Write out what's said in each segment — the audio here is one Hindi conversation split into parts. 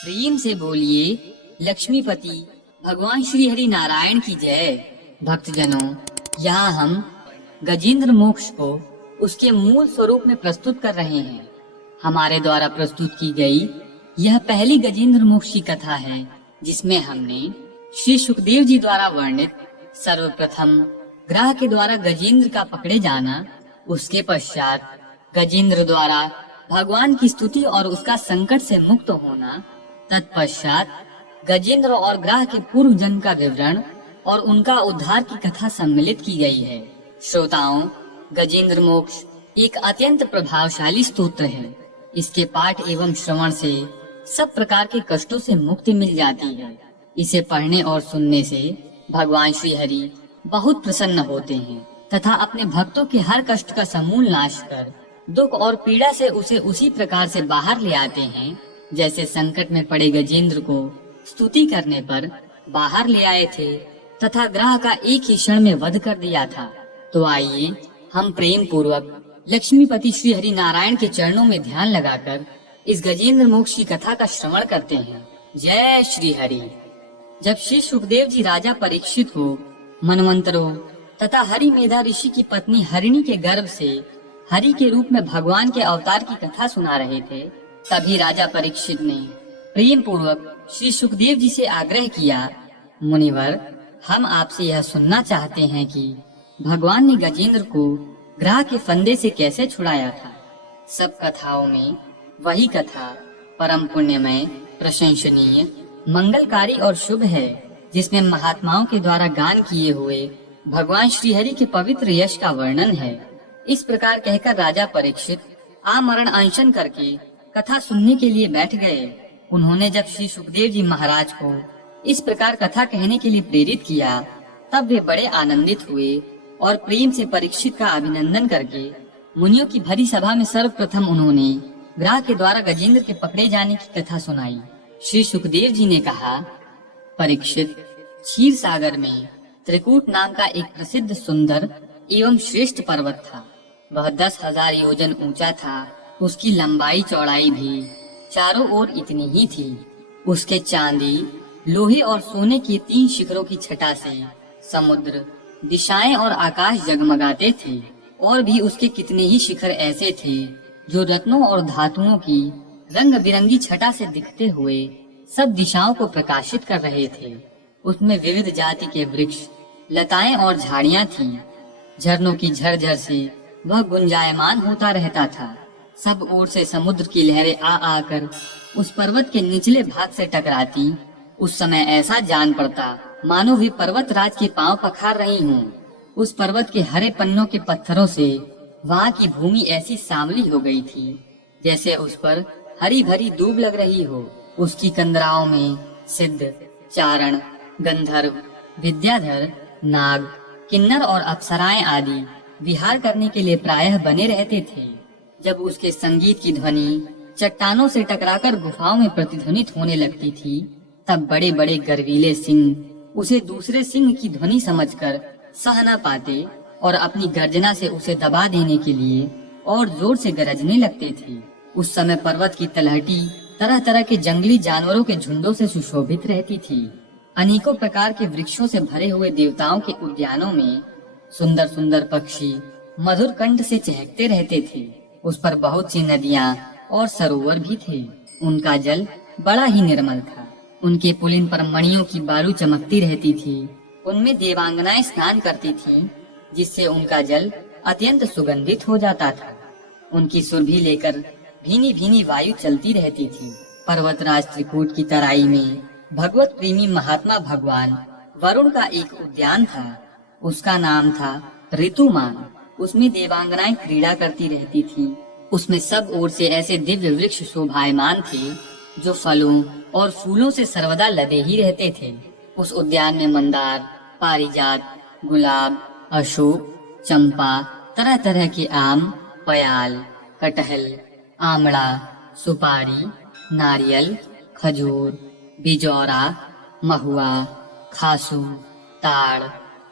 प्रेम से बोलिए लक्ष्मीपति भगवान श्री हरि नारायण की जय। भक्तजनों, यहाँ हम गजेंद्र मोक्ष को उसके मूल स्वरूप में प्रस्तुत कर रहे हैं। हमारे द्वारा प्रस्तुत की गई यह पहली गजेंद्र मोक्ष की कथा है, जिसमें हमने श्री सुखदेव जी द्वारा वर्णित सर्वप्रथम ग्रह के द्वारा गजेंद्र का पकड़े जाना, उसके पश्चात गजेंद्र द्वारा भगवान की स्तुति और उसका संकट से मुक्त होना, तत्पश्चात गजेंद्र और ग्रह के पूर्व जन्म का विवरण और उनका उद्धार की कथा सम्मिलित की गई है। श्रोताओं, गजेंद्र मोक्ष एक अत्यंत प्रभावशाली स्तोत्र है। इसके पाठ एवं श्रवण से सब प्रकार के कष्टों से मुक्ति मिल जाती है। इसे पढ़ने और सुनने से भगवान श्री हरि बहुत प्रसन्न होते हैं तथा अपने भक्तों के हर कष्ट का समूल नाश कर दुख और पीड़ा से उसे उसी प्रकार से बाहर ले आते हैं, जैसे संकट में पड़े गजेंद्र को स्तुति करने पर बाहर ले आए थे तथा ग्रह का एक ही क्षण में वध कर दिया था। तो आइए हम प्रेम पूर्वक लक्ष्मीपति श्री हरि नारायण के चरणों में ध्यान लगाकर इस गजेंद्र मोक्ष की कथा का श्रवण करते हैं। जय श्री हरि। जब श्री सुखदेव जी राजा परीक्षित को मनवंतरों तथा हरि मेधा ऋषि की पत्नी हरिणी के गर्भ से हरि के रूप में भगवान के अवतार की कथा सुना रहे थे, तभी राजा परीक्षित ने प्रेम पूर्वक श्री सुखदेव जी से आग्रह किया, मुनिवर, हम आपसे यह सुनना चाहते हैं कि भगवान ने गजेंद्र को ग्रह के फंदे से कैसे छुड़ाया था। सब कथाओं में वही कथा परम पुण्यमय, प्रशंसनीय, मंगलकारी और शुभ है, जिसमें महात्माओं के द्वारा गान किए हुए भगवान श्री हरि के पवित्र यश का वर्णन है। इस प्रकार कहकर राजा परीक्षित आमरण अनशन करके कथा सुनने के लिए बैठ गए। उन्होंने जब श्री सुखदेव जी महाराज को इस प्रकार कथा कहने के लिए प्रेरित किया, तब वे बड़े आनंदित हुए और प्रेम से परीक्षित का अभिनंदन करके मुनियों की भरी सभा में सर्वप्रथम उन्होंने ग्रह के द्वारा गजेंद्र के पकड़े जाने की कथा सुनाई। श्री सुखदेव जी ने कहा, परीक्षित, क्षीर सागर में त्रिकूट नाम का एक प्रसिद्ध सुंदर एवं श्रेष्ठ पर्वत था। वह 10,000 योजन ऊंचा था। उसकी लंबाई चौड़ाई भी चारों ओर इतनी ही थी। उसके चांदी, लोहे और सोने के 3 शिखरों की छटा से समुद्र, दिशाएं और आकाश जगमगाते थे। और भी उसके कितने ही शिखर ऐसे थे जो रत्नों और धातुओं की रंग बिरंगी छटा से दिखते हुए सब दिशाओं को प्रकाशित कर रहे थे। उसमें विविध जाति के वृक्ष, लताएं और झाड़ियां थीं। झरनों की झरझर से वह गुंजायमान होता रहता था। सब ओर से समुद्र की लहरें आ आकर उस पर्वत के निचले भाग से टकराती। उस समय ऐसा जान पड़ता मानो वे पर्वत राज के पांव पखार रही हों। उस पर्वत के हरे पन्नों के पत्थरों से वहां की भूमि ऐसी सांवली हो गई थी जैसे उस पर हरी भरी दूब लग रही हो। उसकी कंदराओं में सिद्ध, चारण, गंधर्व, विद्याधर, नाग, किन्नर और अप्सराएं आदि विहार करने के लिए प्रायः बने रहते थे। जब उसके संगीत की ध्वनि चट्टानों से टकराकर गुफाओं में प्रतिध्वनित होने लगती थी, तब बड़े बड़े गर्वीले सिंह उसे दूसरे सिंह की ध्वनि समझकर सह न पाते और अपनी गर्जना से उसे दबा देने के लिए और जोर से गरजने लगते थे। उस समय पर्वत की तलहटी तरह तरह के जंगली जानवरों के झुंडों से सुशोभित रहती थी। अनेकों प्रकार के वृक्षों से भरे हुए देवताओं के उद्यानों में सुंदर सुंदर पक्षी मधुर कंठ से चहकते रहते थे। उस पर बहुत सी नदियां और सरोवर भी थे। उनका जल बड़ा ही निर्मल था। उनके पुलिन पर मणियों की बालू चमकती रहती थी। उनमें देवांगनाएं स्नान करती थीं, जिससे उनका जल अत्यंत सुगंधित हो जाता था। उनकी सुरभि लेकर भीनी भीनी वायु चलती रहती थी। पर्वतराज त्रिकूट की तराई में भगवत प्रेमी महात्मा भगवान वरुण का एक उद्यान था। उसका नाम था ऋतुमान। उसमें देवांगनाएं क्रीड़ा करती रहती थीं। उसमें सब ओर से ऐसे दिव्य वृक्ष शोभायमान थे जो फलों और फूलों से सर्वदा लदे ही रहते थे। उस उद्यान में मंदार, पारिजात, गुलाब, अशोक, चंपा, तरह तरह के आम, पयाल, कटहल, आमला, सुपारी, नारियल, खजूर, बिजौरा, महुआ, खासू, ताड़,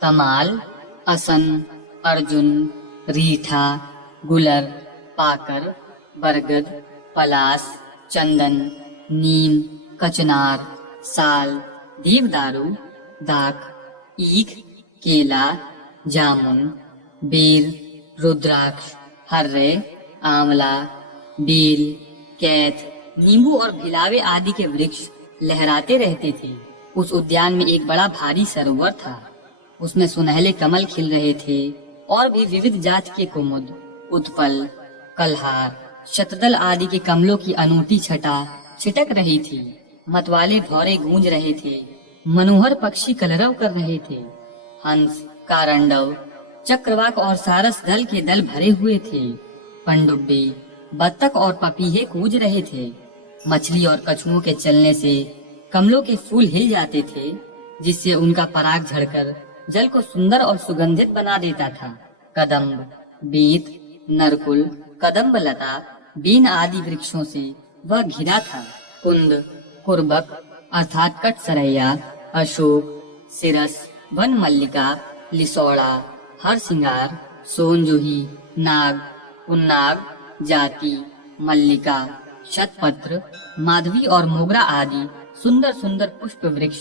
तमाल, असन, अर्जुन, रीठा, गुलर, पाकर, बरगद, पलास, चंदन, नीम, कचनार, साल, देवदारू, दाख, ईख, केला, जामुन, बेर, रुद्राक्ष, हर्रे, आंवला, बेल, कैथ, नींबू और भिलावे आदि के वृक्ष लहराते रहते थे। उस उद्यान में एक बड़ा भारी सरोवर था। उसमें सुनहले कमल खिल रहे थे और भी विविध जात के कुमुद, उत्पल, कलहार, शतदल आदि के कमलों की अनूठी छटा छिटक रही थी। मतवाले भौरे गूंज रहे थे, मनोहर पक्षी कलरव कर रहे थे। हंस, कारंडव, चक्रवाक और सारस दल के दल भरे हुए थे। पनडुब्बी, बत्तख और पपीहे कूज रहे थे। मछली और कछुओं के चलने से कमलों के फूल हिल जाते थे, जिससे उनका पराग झड़कर जल को सुंदर और सुगंधित बना देता था। कदम्ब, बीत, नरकुल, कदम्ब लता, बीन आदि वृक्षों से वह घिरा था। कुंद, कुर्बक अर्थात कटसरैया, अशोक, सिरस, वन मल्लिका, लिसौड़ा, हरसिंगार, सोनजूही, नाग, पुन्नाग, जाति, मल्लिका, शतपत्र, माधवी और मोगरा आदि सुंदर सुंदर पुष्प वृक्ष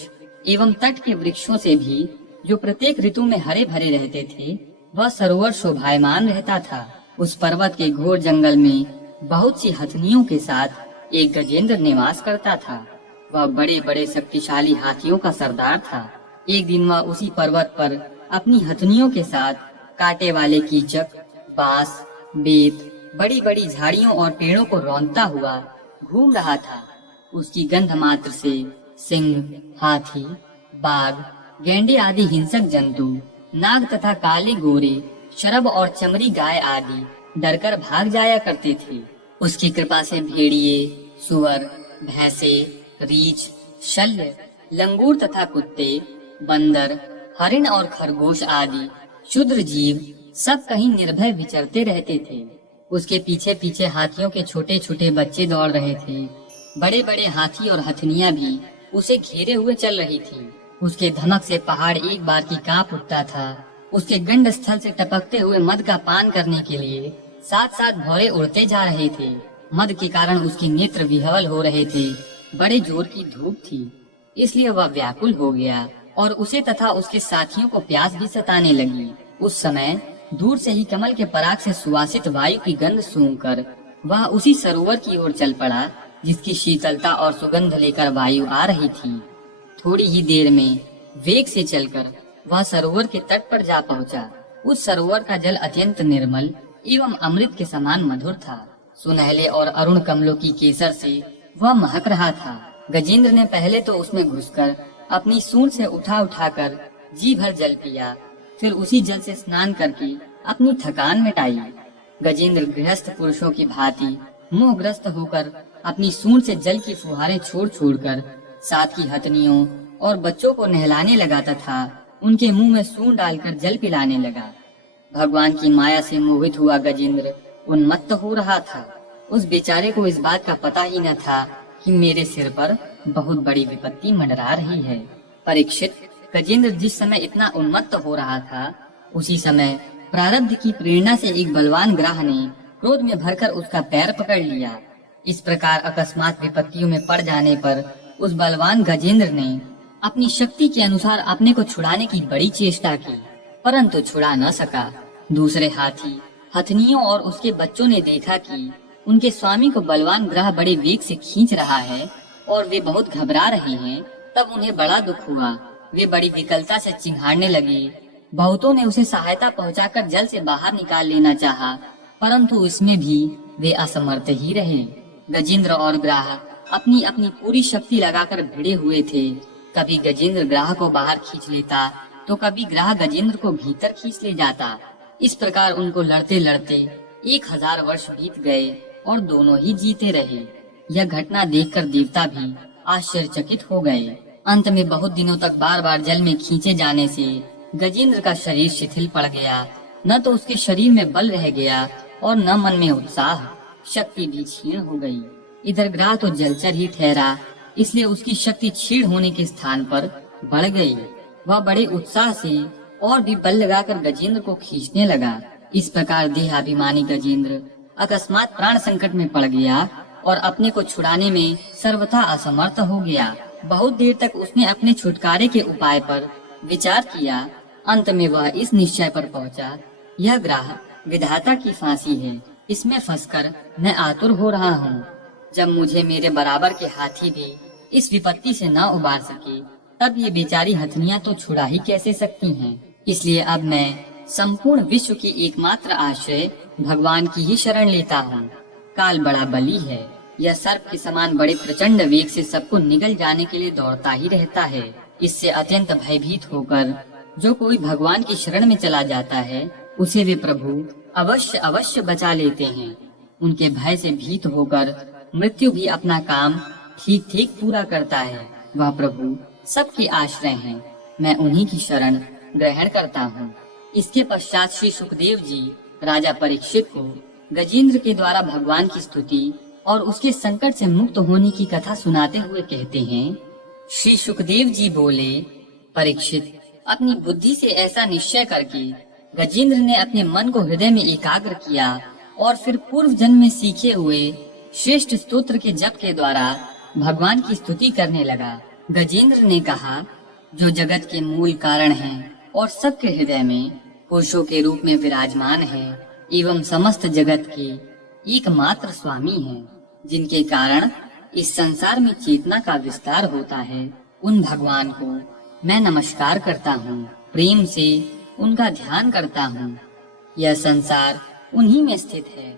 एवं तट के वृक्षों से भी, जो प्रत्येक ऋतु में हरे भरे रहते थे, वह सरोवर शोभायमान रहता था। उस पर्वत के घोर जंगल में बहुत सी हथनियों के साथ एक गजेंद्र निवास करता था। वह बड़े बड़े शक्तिशाली हाथियों का सरदार था। एक दिन वह उसी पर्वत पर अपनी हथनियों के साथ कांटे वाले कीचक, बांस, बेत, बड़ी बड़ी झाड़ियों और पेड़ों को रौंदता हुआ घूम रहा था। उसकी गंध मात्र से सिंह, हाथी, बाघ, गैंडे आदि हिंसक जंतु, नाग तथा काले गोरे, शरभ और चमरी गाय आदि डरकर भाग जाया करते थे। उसकी कृपा से भेड़िए, सुअर, भैंसे, रीछ, शल्य, लंगूर तथा कुत्ते, बंदर, हरिण और खरगोश आदि क्षुद्र जीव सब कहीं निर्भय विचरते रहते थे। उसके पीछे पीछे हाथियों के छोटे छोटे बच्चे दौड़ रहे थे। बड़े बड़े हाथी और हथनियां भी उसे घेरे हुए चल रही थी। उसके धमक से पहाड़ एक बार की कांप उठता था। उसके गंड स्थल से टपकते हुए मद का पान करने के लिए साथ साथ भौरे उड़ते जा रहे थे। मद के कारण उसके नेत्र विह्वल हो रहे थे। बड़े जोर की धूप थी, इसलिए वह व्याकुल हो गया और उसे तथा उसके साथियों को प्यास भी सताने लगी। उस समय दूर से ही कमल के पराग से सुवासित वायु की गंध सूंघकर वह उसी सरोवर की ओर चल पड़ा, जिसकी शीतलता और सुगंध लेकर वायु आ रही थी। थोड़ी ही देर में वेग से चलकर वह सरोवर के तट पर जा पहुंचा। उस सरोवर का जल अत्यंत निर्मल एवं अमृत के समान मधुर था। सुनहले और अरुण कमलों की केसर से वह महक रहा था। गजेंद्र ने पहले तो उसमें घुसकर अपनी सूंड से उठा उठाकर जी भर जल पिया, फिर उसी जल से स्नान करके अपनी थकान मिटाई। गजेंद्र गृहस्थ पुरुषों की भांति मोहग्रस्त होकर अपनी सूंड से जल की फुहारें छोड़ छोड़कर साथ की हथनियों और बच्चों को नहलाने लगा तथा उनके मुंह में सूंड डालकर जल पिलाने लगा। भगवान की माया से मोहित हुआ गजेंद्र उन्मत्त हो रहा था। उस बेचारे को इस बात का पता ही न था कि मेरे सिर पर बहुत बड़ी विपत्ति मंडरा रही है। परीक्षित, गजेंद्र जिस समय इतना उन्मत्त हो रहा था, उसी समय प्रारब्ध की प्रेरणा से एक बलवान ग्राह ने क्रोध में भरकर उसका पैर पकड़ लिया। इस प्रकार अकस्मात विपत्तियों में पड़ जाने पर उस बलवान गजेंद्र ने अपनी शक्ति के अनुसार अपने को छुड़ाने की बड़ी चेष्टा की, परंतु छुड़ा न सका। दूसरे हाथी, हथनियों और उसके बच्चों ने देखा कि उनके स्वामी को बलवान ग्राह बड़े वेग से खींच रहा है और वे बहुत घबरा रहे हैं, तब उन्हें बड़ा दुख हुआ। वे बड़ी विकलता से चिंघाड़ने लगे। बहुतों ने उसे सहायता पहुंचाकर जल से बाहर निकाल लेना चाहा, परंतु इसमें भी वे असमर्थ ही रहे। गजेंद्र और ग्राह अपनी अपनी पूरी शक्ति लगाकर भिड़े हुए थे। कभी गजेंद्र ग्राह को बाहर खींच लेता तो कभी ग्राह गजेंद्र को भीतर खींच ले जाता। इस प्रकार उनको लड़ते लड़ते 1000 वर्ष बीत गए और दोनों ही जीते रहे। यह घटना देखकर देवता भी आश्चर्यचकित हो गए। अंत में बहुत दिनों तक बार बार जल में खींचे जाने से गजेंद्र का शरीर शिथिल पड़ गया। न तो उसके शरीर में बल रह गया और न मन में उत्साह, शक्ति भी क्षीण हो गई। इधर ग्राह तो जलचर ही ठहरा, इसलिए उसकी शक्ति क्षीण होने के स्थान पर बढ़ गई। वह बड़े उत्साह से और भी बल लगाकर गजेंद्र को खींचने लगा। इस प्रकार देहाभिमानी गजेंद्र अकस्मात प्राण संकट में पड़ गया और अपने को छुड़ाने में सर्वथा असमर्थ हो गया। बहुत देर तक उसने अपने छुटकारे के उपाय पर विचार किया। अंत में वह इस निश्चय पर पहुंचा, यह ग्राह विधाता की फांसी है, इसमें फंसकर मैं आतुर हो रहा हूँ। जब मुझे मेरे बराबर के हाथी भी इस विपत्ति से न उबार सके, तब ये बेचारी हथनियां तो छुड़ा ही कैसे सकती हैं। इसलिए अब मैं संपूर्ण विश्व की एकमात्र आश्रय भगवान की ही शरण लेता हूँ। काल बड़ा बली है, यह सर्प के समान बड़े प्रचंड वेग से सबको निगल जाने के लिए दौड़ता ही रहता है। इससे अत्यंत भयभीत होकर जो कोई भगवान की शरण में चला जाता है, उसे वे प्रभु अवश्य अवश्य बचा लेते हैं। उनके भय से भीत होकर मृत्यु भी अपना काम ठीक ठीक पूरा करता है। वह प्रभु सबके आश्रय हैं, मैं उन्हीं की शरण ग्रहण करता हूँ। इसके पश्चात श्री सुखदेव जी राजा परीक्षित को गजेंद्र के द्वारा भगवान की स्तुति और उसके संकट से मुक्त होने की कथा सुनाते हुए कहते हैं। श्री सुखदेव जी बोले, परीक्षित, अपनी बुद्धि से ऐसा निश्चय करके गजेंद्र ने अपने मन को हृदय में एकाग्र किया और फिर पूर्व जन्म में सीखे हुए श्रेष्ठ स्तोत्र के जप के द्वारा भगवान की स्तुति करने लगा। गजेंद्र ने कहा, जो जगत के मूल कारण हैं और सबके हृदय में पुरुषों के रूप में विराजमान है एवं समस्त जगत के एकमात्र स्वामी हैं, जिनके कारण इस संसार में चेतना का विस्तार होता है, उन भगवान को मैं नमस्कार करता हूँ, प्रेम से उनका ध्यान करता हूँ। यह संसार उन्हीं में स्थित है,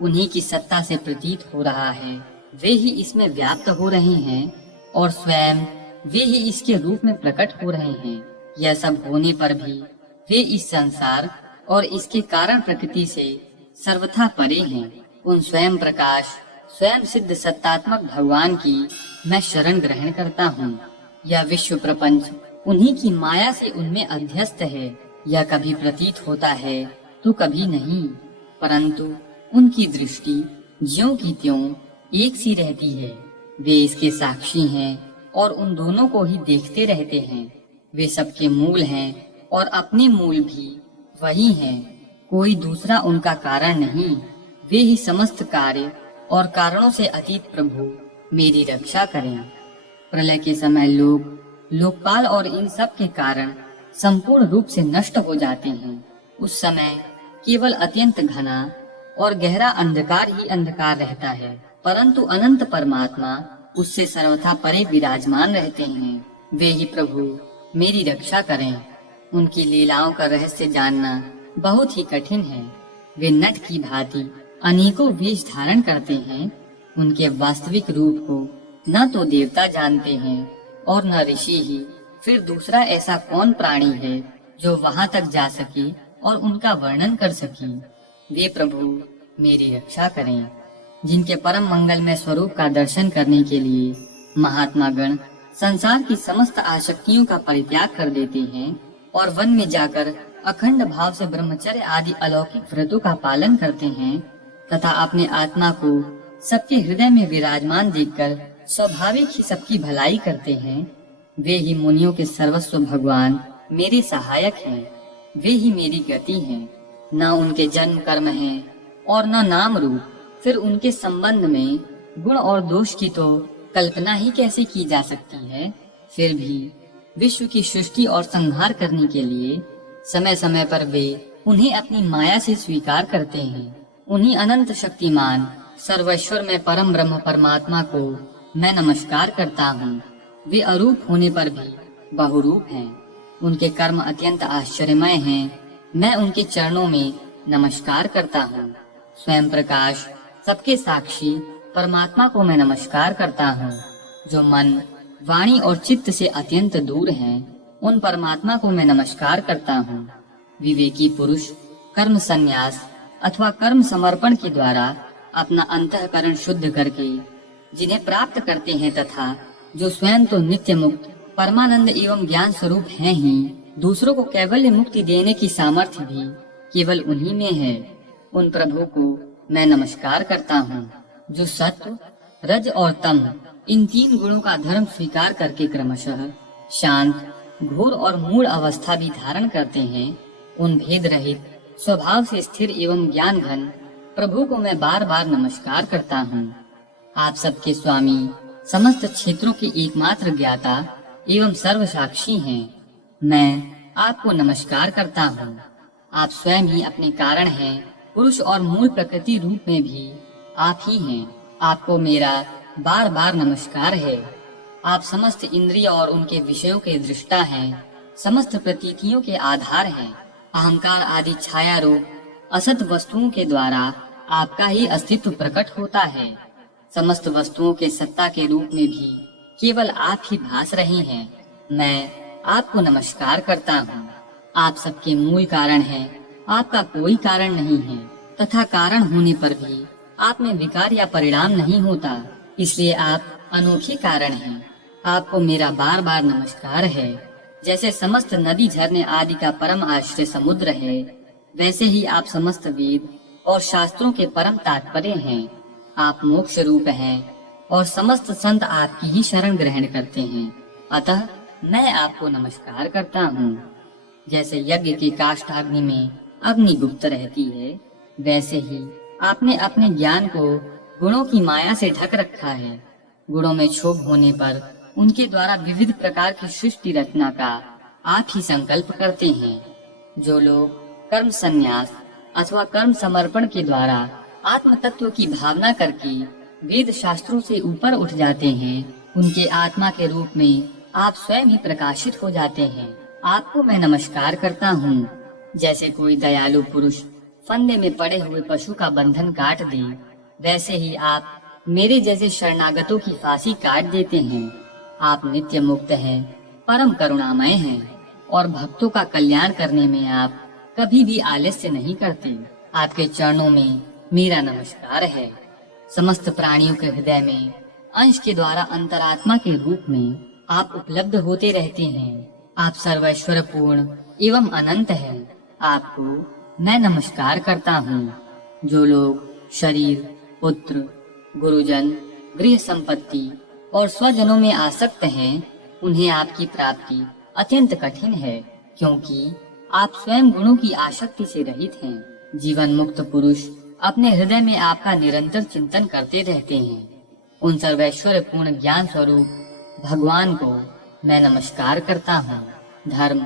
उन्हीं की सत्ता से प्रतीत हो रहा है, वे ही इसमें व्याप्त हो रहे हैं और स्वयं वे ही इसके रूप में प्रकट हो रहे हैं। यह सब होने पर भी वे इस संसार और इसके कारण प्रकृति से सर्वथा परे हैं। उन स्वयं प्रकाश, स्वयं सिद्ध सत्तात्मक भगवान की मैं शरण ग्रहण करता हूँ। यह विश्व प्रपंच उन्हीं की माया से उनमें अध्यस्त है। यह कभी प्रतीत होता है तो कभी नहीं, परंतु उनकी दृष्टि ज्यों की त्यों एक सी रहती है। वे इसके साक्षी हैं और उन दोनों को ही देखते रहते हैं। वे सबके मूल हैं और अपने मूल भी वही हैं, कोई दूसरा उनका कारण नहीं। वे ही समस्त कार्य और कारणों से अतीत प्रभु मेरी रक्षा करें। प्रलय के समय लोग, लोकपाल और इन सब के कारण संपूर्ण रूप से नष्ट हो जाते हैं। उस समय केवल अत्यंत घना और गहरा अंधकार ही अंधकार रहता है, परंतु अनंत परमात्मा उससे सर्वथा परे विराजमान रहते हैं। वे ही प्रभु मेरी रक्षा करें। उनकी लीलाओं का रहस्य जानना बहुत ही कठिन है। वे नट की भांति अनेकों वेश धारण करते हैं। उनके वास्तविक रूप को न तो देवता जानते हैं और न ऋषि ही। फिर दूसरा ऐसा कौन प्राणी है जो वहां तक जा सके और उनका वर्णन कर सके। वे प्रभु मेरी रक्षा करें। जिनके परम मंगलमय स्वरूप का दर्शन करने के लिए महात्मा गण संसार की समस्त आसक्तियों का परित्याग कर देते हैं और वन में जाकर अखंड भाव से ब्रह्मचर्य आदि अलौकिक व्रतों का पालन करते हैं तथा अपने आत्मा को सबके हृदय में विराजमान देखकर स्वाभाविक ही सबकी भलाई करते हैं, वे ही मुनियों के सर्वस्व भगवान मेरे सहायक हैं। वे ही मेरी गति हैं। न उनके जन्म कर्म है और न नाम रूप। फिर उनके संबंध में गुण और दोष की तो कल्पना ही कैसे की जा सकती है। फिर भी विश्व की सृष्टि और संहार करने के लिए समय समय पर वे उन्हें अपनी माया से स्वीकार करते हैं। उन्हीं अनंत शक्तिमान सर्वेश्वर में परम ब्रह्म परमात्मा को मैं नमस्कार करता हूँ। वे अरूप होने पर भी बहुरूप हैं। उनके कर्म अत्यंत आश्चर्यमय हैं। मैं उनके चरणों में नमस्कार करता हूँ। स्वयं प्रकाश सबके साक्षी परमात्मा को मैं नमस्कार करता हूँ। जो मन, वाणी और चित्त से अत्यंत दूर हैं, उन परमात्मा को मैं नमस्कार करता हूँ। विवेकी पुरुष कर्म संन्यास अथवा कर्म समर्पण के द्वारा अपना अंतःकरण शुद्ध करके जिन्हें प्राप्त करते हैं तथा जो स्वयं तो नित्य मुक्त परमानंद एवं ज्ञान स्वरूप हैं ही, दूसरों को कैवल्य मुक्ति देने की सामर्थ्य भी केवल उन्हीं में है। उन प्रभु को मैं नमस्कार करता हूँ जो सत्व, रज और तम इन तीन गुणों का धर्म स्वीकार करके क्रमशः शांत, घोर और मूढ़ अवस्था भी धारण करते हैं। उन भेद रहित स्वभाव से स्थिर एवं ज्ञान घन प्रभु को मैं बार बार नमस्कार करता हूँ। आप सबके स्वामी, समस्त क्षेत्रों के एकमात्र ज्ञाता एवं सर्वसाक्षी हैं। मैं आपको नमस्कार करता हूँ। आप स्वयं ही अपने कारण हैं, पुरुष और मूल प्रकृति रूप में भी आप ही हैं। आपको मेरा बार बार नमस्कार है। आप समस्त इंद्रिय और उनके विषयों के दृष्टा हैं, समस्त प्रतीतियों के आधार हैं। अहंकार आदि छाया रूप असत वस्तुओं के द्वारा आपका ही अस्तित्व प्रकट होता है। समस्त वस्तुओं के सत्ता के रूप में भी केवल आप ही भास रहे हैं। मैं आपको नमस्कार करता हूँ। आप सबके मूल कारण हैं, आपका कोई कारण नहीं है, तथा कारण होने पर भी आप में विकार या परिणाम नहीं होता, इसलिए आप अनोखे कारण हैं। आपको मेरा बार बार नमस्कार है। जैसे समस्त नदी झरने आदि का परम आश्रय समुद्र है, वैसे ही आप समस्त वेद और शास्त्रों के परम तात्पर्य हैं। आप मोक्ष रूप हैं और समस्त संत आपकी ही शरण ग्रहण करते हैं। अतः मैं आपको नमस्कार करता हूँ। जैसे यज्ञ की काष्ठाग्नि में अग्नि गुप्त रहती है, वैसे ही आपने अपने ज्ञान को गुणों की माया से ढक रखा है। गुणों में क्षोभ होने पर उनके द्वारा विविध प्रकार की सृष्टि रचना का आप ही संकल्प करते हैं। जो लोग कर्म संन्यास अथवा कर्म समर्पण के द्वारा आत्म तत्व की भावना करके वेद शास्त्रों से ऊपर उठ जाते हैं, उनके आत्मा के रूप में आप स्वयं ही प्रकाशित हो जाते हैं। आपको मैं नमस्कार करता हूँ। जैसे कोई दयालु पुरुष फंदे में पड़े हुए पशु का बंधन काट दे, वैसे ही आप मेरे जैसे शरणागतों की फांसी काट देते हैं। आप नित्य मुक्त हैं, परम करुणामय हैं और भक्तों का कल्याण करने में आप कभी भी आलस्य नहीं करते। आपके चरणों में मेरा नमस्कार है। समस्त प्राणियों के हृदय में अंश के द्वारा अंतरात्मा के रूप में आप उपलब्ध होते रहते हैं। आप सर्वैश्वर पूर्ण एवं अनंत हैं। आपको मैं नमस्कार करता हूँ। जो लोग शरीर, पुत्र, गुरुजन, गृह संपत्ति और स्वजनों में आसक्त हैं, उन्हें आपकी प्राप्ति अत्यंत कठिन है, क्योंकि आप स्वयं गुणों की आसक्ति से रहित हैं। जीवन मुक्त पुरुष अपने हृदय में आपका निरंतर चिंतन करते रहते हैं। उन सर्वैश्वर्य पूर्ण ज्ञान स्वरूप भगवान को मैं नमस्कार करता हूँ। धर्म,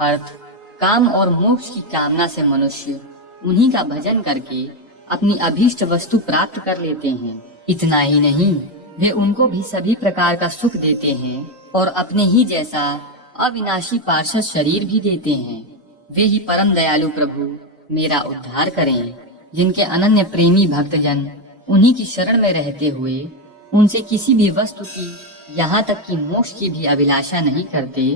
अर्थ, काम और मोक्ष की कामना से मनुष्य उन्हीं का भजन करके अपनी अभीष्ट वस्तु प्राप्त कर लेते हैं। इतना ही नहीं, वे उनको भी सभी प्रकार का सुख देते हैं और अपने ही जैसा अविनाशी पार्षद शरीर भी देते हैं। वे ही परम दयालु प्रभु मेरा उद्धार करें। जिनके अनन्य प्रेमी भक्तजन उन्हीं की शरण में रहते हुए उनसे किसी भी वस्तु की, यहाँ तक कि मोक्ष की भी अभिलाषा नहीं करते,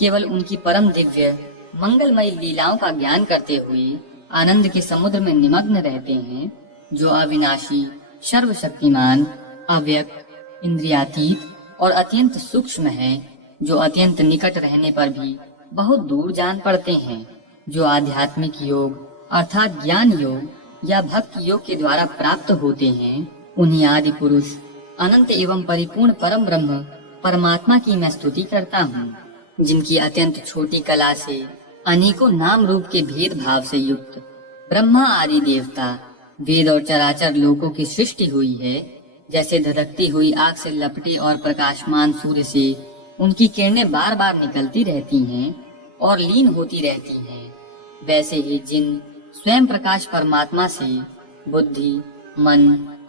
केवल उनकी परम दिव्य मंगलमय लीलाओं का ज्ञान करते हुए आनंद के समुद्र में निमग्न रहते हैं। जो अविनाशी, सर्वशक्तिमान, अव्यक्त, इंद्रियातीत और अत्यंत सूक्ष्म है, जो अत्यंत निकट रहने पर भी बहुत दूर जान पड़ते हैं। जो आध्यात्मिक योग अर्थात ज्ञान योग या भक्ति योग के द्वारा प्राप्त होते हैं, उन्हीं आदि पुरुष अनंत एवं परिपूर्ण परम ब्रह्म परमात्मा की मैं स्तुति करता हूँ। जिनकी अत्यंत छोटी कला से अनेकों नाम रूप के भेद भाव से युक्त ब्रह्मा आदि देवता, वेद और चराचर लोकों की सृष्टि हुई है। जैसे धधकती हुई आग से लपटे और प्रकाशमान सूर्य से उनकी किरणें बार बार निकलती रहती हैं और लीन होती रहती हैं, वैसे ही जिन स्वयं प्रकाश परमात्मा से बुद्धि, मन,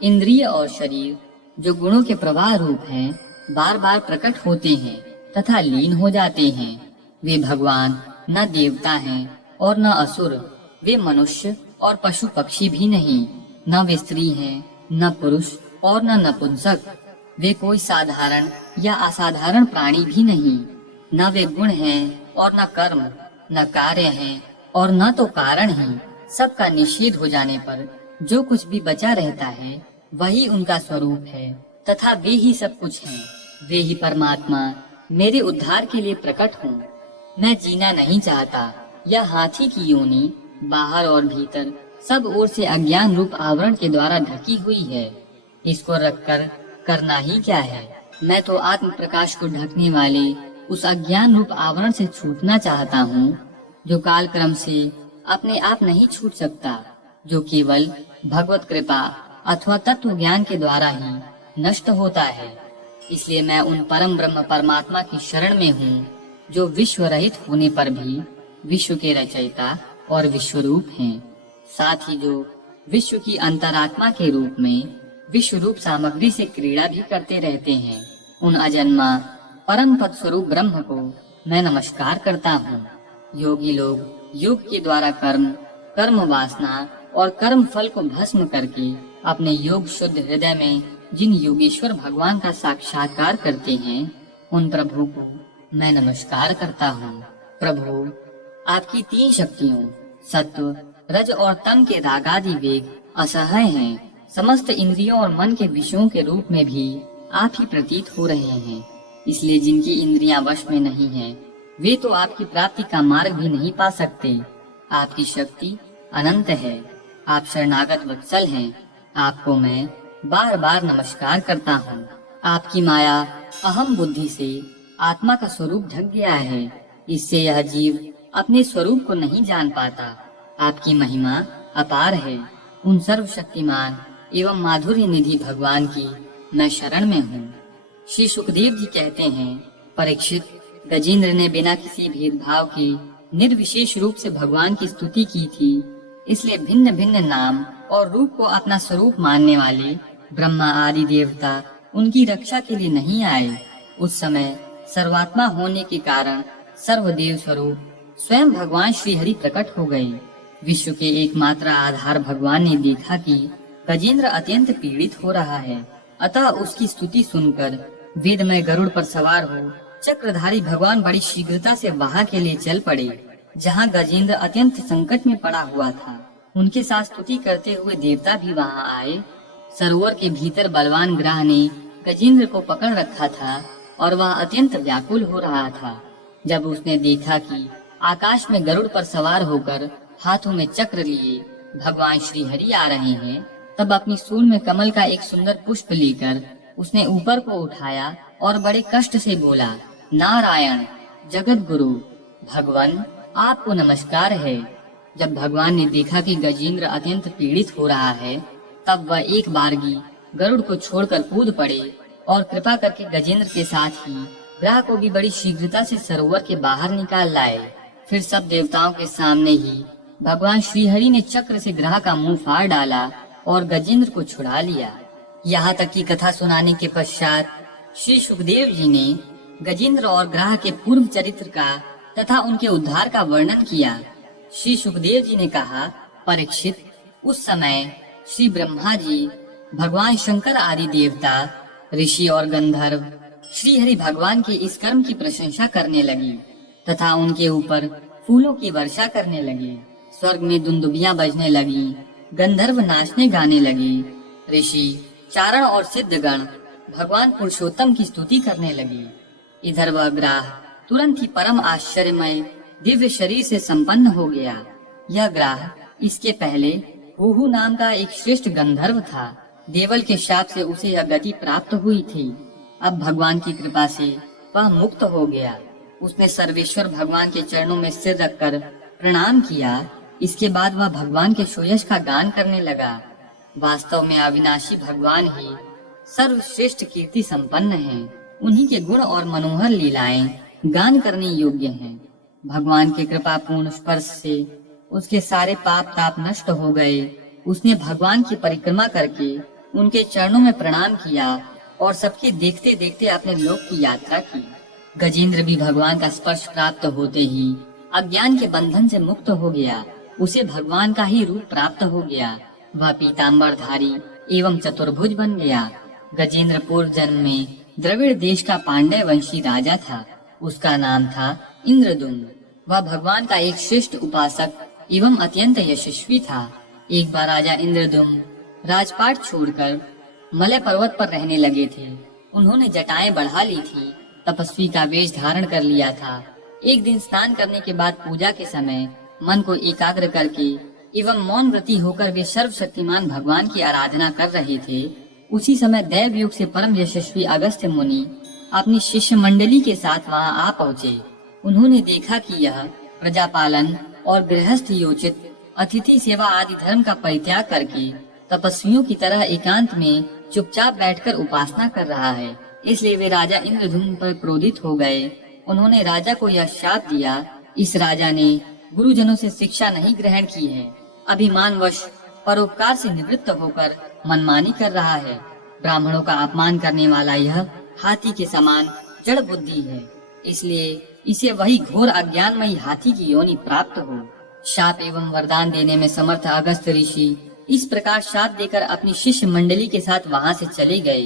इंद्रिय और शरीर, जो गुणों के प्रवाह रूप हैं, बार बार प्रकट होते हैं तथा लीन हो जाते हैं, वे भगवान न देवता हैं और न असुर। वे मनुष्य और पशु पक्षी भी नहीं, न वे स्त्री हैं, न पुरुष और न नपुंसक। वे कोई साधारण या असाधारण प्राणी भी नहीं, न वे गुण हैं और न कर्म, न कार्य हैं और न तो कारण ही। सबका निषेध हो जाने पर जो कुछ भी बचा रहता है, वही उनका स्वरूप है तथा वे ही सब कुछ हैं। वे ही परमात्मा मेरे उद्धार के लिए प्रकट हों। मैं जीना नहीं चाहता। यह हाथी की योनि बाहर और भीतर सब ओर से अज्ञान रूप आवरण के द्वारा ढकी हुई है। इसको रखकर करना ही क्या है। मैं तो आत्म प्रकाश को ढकने वाले उस अज्ञान रूप आवरण से छूटना चाहता हूँ, जो काल क्रम से अपने आप नहीं छूट सकता, जो केवल भगवत कृपा अथवा तत्व ज्ञान के द्वारा ही नष्ट होता है। इसलिए मैं उन परम ब्रह्म परमात्मा की शरण में हूँ, जो विश्व रहित होने पर भी विश्व के रचयिता और विश्वरूप हैं, साथ ही जो विश्व की अंतरात्मा के रूप में विश्व रूप सामग्री से क्रीड़ा भी करते रहते हैं। उन अजन्मा परम पद स्वरूप ब्रह्म को मैं नमस्कार करता हूँ। योगी लोग योग के द्वारा कर्म वासना और कर्म फल को भस्म करके अपने योग शुद्ध हृदय में जिन योगेश्वर भगवान का साक्षात्कार करते हैं, उन प्रभु को मैं नमस्कार करता हूँ। प्रभु, आपकी 3 शक्तियों सत्व, रज और तम के रागादि वेग असह्य हैं। समस्त इंद्रियों और मन के विषयों के रूप में भी आप ही प्रतीत हो रहे हैं। इसलिए जिनकी इंद्रियां वश में नहीं हैं, वे तो आपकी प्राप्ति का मार्ग भी नहीं पा सकते। आपकी शक्ति अनंत है। आप शरणागत वत्सल हैं। आपको मैं बार बार नमस्कार करता हूँ। आपकी माया अहम बुद्धि से आत्मा का स्वरूप ढक गया है। इससे यह जीव अपने स्वरूप को नहीं जान पाता। आपकी महिमा अपार है। उन सर्वशक्तिमान एवं माधुर्य निधि भगवान की मैं शरण में हूँ। श्री सुखदेव जी कहते हैं, परीक्षित, गजेंद्र ने बिना किसी भेदभाव के निर्विशेष रूप से भगवान की स्तुति की थी। इसलिए भिन्न भिन्न नाम और रूप को अपना स्वरूप मानने वाले ब्रह्मा आदि देवता उनकी रक्षा के लिए नहीं आए। उस समय सर्वात्मा होने के कारण सर्वदेव स्वरूप स्वयं भगवान श्री हरि प्रकट हो गए। विश्व के एकमात्र आधार भगवान ने देखा कि गजेंद्र अत्यंत पीड़ित हो रहा है, अतः उसकी स्तुति सुनकर वेदमय गरुड़ पर सवार हो चक्रधारी भगवान बड़ी शीघ्रता से वहां के लिए चल पड़े, जहां गजेंद्र अत्यंत संकट में पड़ा हुआ था। उनके साथ स्तुति करते हुए देवता भी वहां आए। सरोवर के भीतर बलवान ग्रह ने गजेंद्र को पकड़ रखा था और वह अत्यंत व्याकुल हो रहा था। जब उसने देखा कि आकाश में गरुड़ पर सवार होकर हाथों में चक्र लिए भगवान श्री हरि आ रहे हैं, तब अपनी सूंड में कमल का एक सुंदर पुष्प लेकर उसने ऊपर को उठाया और बड़े कष्ट से बोला, नारायण जगत गुरु भगवान, आपको नमस्कार है। जब भगवान ने देखा कि गजेंद्र अत्यंत पीड़ित हो रहा है, तब वह एक बारगी गरुड़ को छोड़कर कूद पड़े और कृपा करके गजेंद्र के साथ ही ग्रह को भी बड़ी शीघ्रता से सरोवर के बाहर निकाल लाए। फिर सब देवताओं के सामने ही भगवान श्री हरि ने चक्र से ग्रह का मुंह फाड़ डाला और गजेंद्र को छुड़ा लिया। यहाँ तक की कथा सुनाने के पश्चात श्री सुखदेव जी ने गजेंद्र और ग्रह के पूर्व चरित्र का तथा उनके उद्धार का वर्णन किया। श्री सुखदेव जी ने कहा, परीक्षित, उस समय श्री ब्रह्मा जी, भगवान शंकर आदि देवता, ऋषि और गंधर्व श्री हरि भगवान के इस कर्म की प्रशंसा करने लगी तथा उनके ऊपर फूलों की वर्षा करने लगे। स्वर्ग में दुंदुभियां बजने लगी, गंधर्व नाचने गाने लगे, ऋषि, चारण और सिद्धगण भगवान पुरुषोत्तम की स्तुति करने लगे। इधर वह ग्राह तुरंत ही परम आश्चर्यमय दिव्य शरीर से संपन्न हो गया। यह ग्राह इसके पहले हुहु नाम का एक श्रेष्ठ गंधर्व था। देवल के शाप से उसे यह गति प्राप्त हुई थी। अब भगवान की कृपा से वह मुक्त हो गया। उसने सर्वेश्वर भगवान के चरणों में सिर रखकर प्रणाम किया। इसके बाद वह भगवान के सुयश का गान करने लगा। वास्तव में अविनाशी भगवान ही सर्वश्रेष्ठ कीर्ति संपन्न हैं। उन्हीं के गुण और मनोहर लीलाएं गान करने योग्य हैं। भगवान के कृपा पूर्ण स्पर्श से उसके सारे पाप ताप नष्ट हो गए। उसने भगवान की परिक्रमा करके उनके चरणों में प्रणाम किया और सबके देखते देखते अपने लोक की यात्रा की। गजेंद्र भी भगवान का स्पर्श प्राप्त होते ही अज्ञान के बंधन से मुक्त हो गया। उसे भगवान का ही रूप प्राप्त हो गया। वह पीताम्बरधारी एवं चतुर्भुज बन गया। गजेंद्र पूर्व जन्म में द्रविड़ देश का पांड्य वंशी राजा था। उसका नाम था इंद्रदुम्न। वह भगवान का एक श्रेष्ठ उपासक एवं अत्यंत यशस्वी था। एक बार राजा इंद्रदुम्न राजपाट छोड़कर मलय पर्वत पर रहने लगे थे। उन्होंने जटाएं बढ़ा ली थी, तपस्वी का वेश धारण कर लिया था। एक दिन स्नान करने के बाद पूजा के समय मन को एकाग्र करके एवं मौन व्रती होकर वे सर्वशक्तिमान भगवान की आराधना कर रहे थे। उसी समय दैव युग से परम यशस्वी अगस्त्य मुनि अपनी शिष्य मंडली के साथ वहां आ पहुँचे। उन्होंने देखा कि यह प्रजापालन और गृहस्थ योचित अतिथि सेवा आदि धर्म का परित्याग करके तपस्वियों की तरह एकांत में चुपचाप बैठकर उपासना कर रहा है। इसलिए वे राजा इंद्रधुम्न पर क्रोधित हो गए। उन्होंने राजा को यह शाप दिया, इस राजा ने गुरुजनों से शिक्षा नहीं ग्रहण की है, अभिमानवश परोपकार से निवृत्त होकर मनमानी कर रहा है। ब्राह्मणों का अपमान करने वाला यह हाथी के समान जड़ बुद्धि है, इसलिए इसे वही घोर अज्ञानमयी हाथी की योनि प्राप्त हो। शाप एवं वरदान देने में समर्थ अगस्त्य ऋषि इस प्रकार शाप देकर अपनी शिष्य मंडली के साथ वहां से चले गए।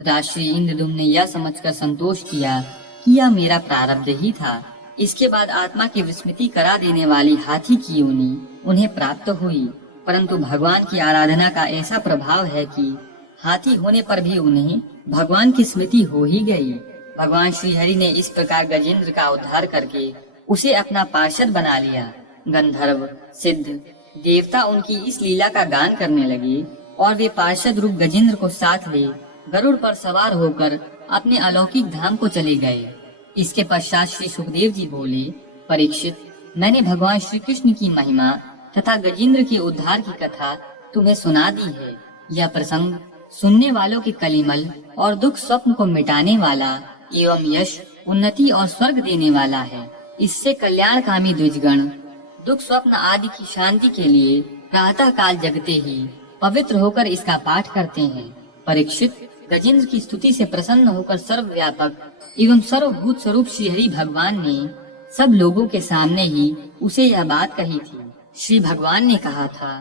राजश्री इंद्रदुम्न ने यह समझकर संतोष किया कि यह मेरा प्रारब्ध ही था। इसके बाद आत्मा की विस्मृति करा देने वाली हाथी की योनि उन्हें प्राप्त हुई, परंतु भगवान की आराधना का ऐसा प्रभाव है कि हाथी होने पर भी उन्हें भगवान की स्मृति हो ही गई। भगवान श्री हरि ने इस प्रकार गजेंद्र का उद्धार करके उसे अपना पार्षद बना लिया। गंधर्व, सिद्ध, देवता उनकी इस लीला का गान करने लगे और वे पार्षद रूप गजेंद्र को साथ ले गरुड़ पर सवार होकर अपने अलौकिक धाम को चले गए। इसके पश्चात श्री सुखदेव जी बोले, परीक्षित, मैंने भगवान श्री कृष्ण की महिमा तथा गजेंद्र के उद्धार की कथा तुम्हें सुना दी है। यह प्रसंग सुनने वालों के कलिमल और दुख स्वप्न को मिटाने वाला एवं यश, उन्नति और स्वर्ग देने वाला है। इससे कल्याणकामी द्विजगण दुख स्वप्न आदि की शांति के लिए प्रातः काल जगते ही पवित्र होकर इसका पाठ करते हैं। परीक्षित, गजेंद्र की स्तुति से प्रसन्न होकर सर्वव्यापक एवं सर्वभूत स्वरूप श्री हरि भगवान ने सब लोगों के सामने ही उसे यह बात कही थी। श्री भगवान ने कहा था,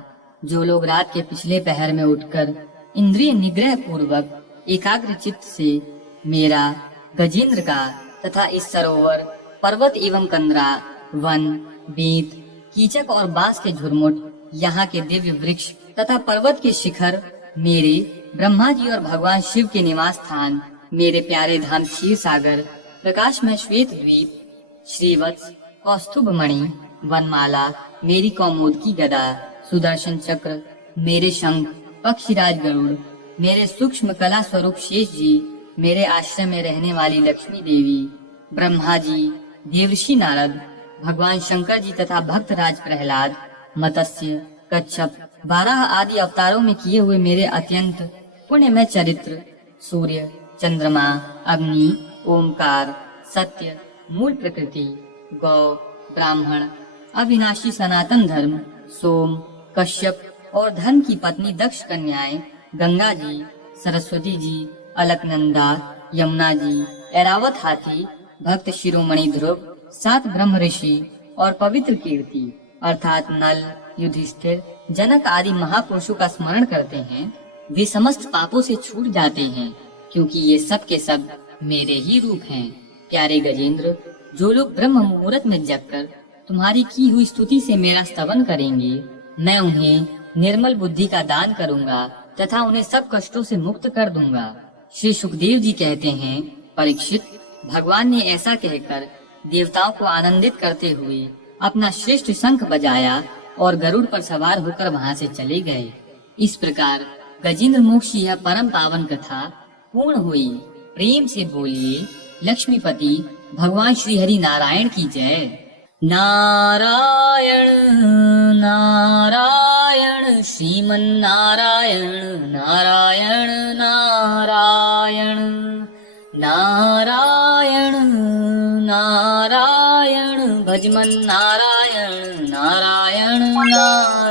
जो लोग रात के पिछले पहर में उठकर इंद्रिय निग्रह पूर्वक एकाग्र चित्त से मेरा, गजेंद्र का तथा इस सरोवर, पर्वत एवं कंदरा, वन, बीत, कीचक और बांस के झुरमुट, यहाँ के दिव्य वृक्ष तथा पर्वत के शिखर, मेरे, ब्रह्मा जी और भगवान शिव के निवास स्थान, मेरे प्यारे धाम क्षीर सागर, प्रकाश में श्वेत द्वीप, श्रीवत्स, कौस्तुभ मणि, वनमाला, मेरी कौमुद की गदा, सुदर्शन चक्र, मेरे शंख, पक्षीराज गरुड़, मेरे सूक्ष्म कला स्वरूप शेष जी, मेरे आश्रम में रहने वाली लक्ष्मी देवी, ब्रह्मा जी, देवर्षि नारद, भगवान शंकर जी तथा भक्त राज प्रहलाद, मत्स्य, कच्छप, 12 आदि अवतारों में किए हुए मेरे अत्यंत पुण्यमय चरित्र, सूर्य, चंद्रमा, अग्नि, ओमकार, सत्य, मूल प्रकृति, गौ, ब्राह्मण, अविनाशी सनातन धर्म, सोम, कश्यप और धर्म की पत्नी दक्ष कन्याएं, गंगा जी, सरस्वती जी, अलकनंदा, यमुना जी, ऐरावत हाथी, भक्त शिरोमणि ध्रुव, 7 ब्रह्म ऋषि और पवित्र कीर्ति अर्थात नल, युधिष्ठिर, जनक आदि महापुरुषों का स्मरण करते हैं, वे समस्त पापों से छूट जाते हैं, क्योंकि ये सब के सब मेरे ही रूप हैं। प्यारे गजेंद्र, जो लोग ब्रह्म मुहूर्त में जगकर तुम्हारी की हुई स्तुति से मेरा स्तवन करेंगे, मैं उन्हें निर्मल बुद्धि का दान करूंगा तथा उन्हें सब कष्टों से मुक्त कर दूंगा। श्री सुखदेव जी कहते हैं, परीक्षित, भगवान ने ऐसा कहकर देवताओं को आनंदित करते हुए अपना श्रेष्ठ शंख बजाया और गरुड़ पर सवार होकर वहां से चले गए। इस प्रकार गजेंद्र मोक्ष की यह परम पावन कथा पूर्ण हुई। प्रेम से बोलिए, लक्ष्मीपति भगवान श्री हरि नारायण की जय। नारायण नारायण श्रीमन्नारायण नारायण नारायण नारायण नारायण भजमन नारायण नारायण नारायण।